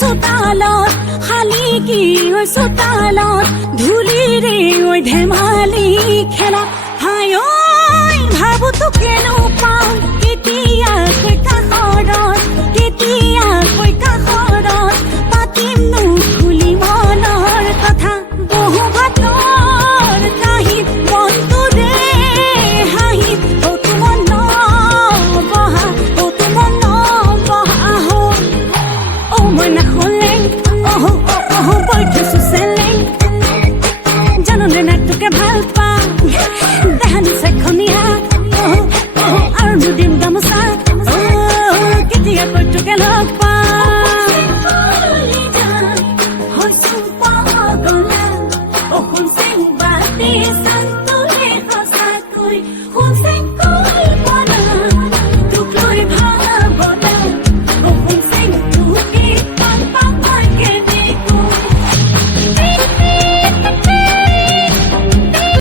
চোতালত শালিকি ঐ চোতালত ধূলিৰে ঐ ধেমালি খেলা হাই ঐ ভাবো তোকেনো পাওঁ কেতিয়াকৈ কাষৰত কেতিয়াকৈ কাষৰত পাতিমনো খুলি মনৰ কথা বহু ভাতৰ কাহিত মনটো দে হাঁহিত অতো মন বহা অতো মন বহা হ'ল মই নাখলে বৈঠছো চেলেং জাননে না তোকে ভাল পাওঁ দেহানি চেখনীয়া আৰু দুদিন গামোচা কেতিয়াকৈ তোকে লগ পাওঁ হৈছো পাগলা